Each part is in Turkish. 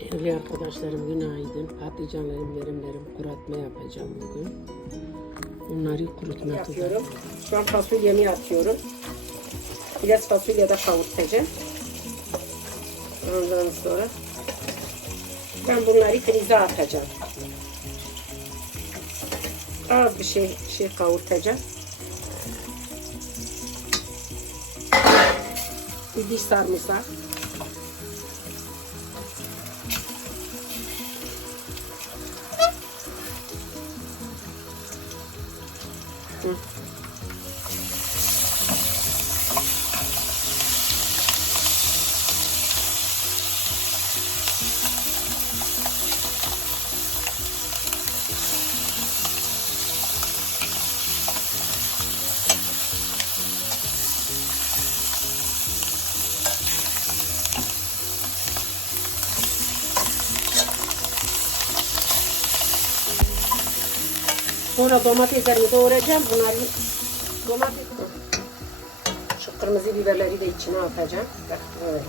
Değerli arkadaşlarım günaydın. Patlıcanlarım, verimlerim kuratma yapacağım bugün. Onları kurutmak yapıyorum. Şu an fasulyemi atıyorum. Biraz fasulye de kavurtacağım. Ondan sonra ben bunları frize atacağım. Az bir şey şey kavurtacağım. Bir diş sarımsak. 嗯。Sonra domateslerimi doğrayacağım. Bunları domates şu kırmızı biberleri de içine atacağım. Bak böyle.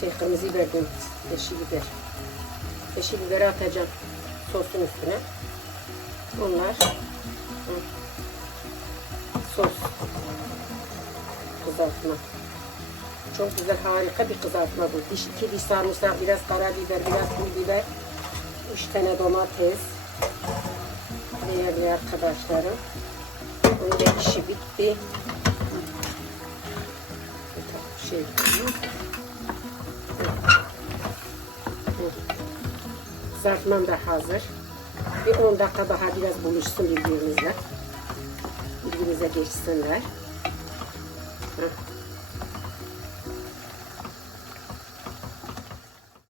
Şey kırmızı biber değil, yeşil biber. Yeşil biberi atacağım sosun üstüne. Bunlar sos kızartma. Çok güzel harika bir kızartma bu. Diş, iki diş sarımsak, biraz karabiber, biraz pul biber. Üç tane domates. Değerli arkadaşlarım. Da işi bitti. Şey. Kızartmam da hazır. Bir 10 dakika daha biraz buluşsun birbirimizle. Birbirimize geçsinler.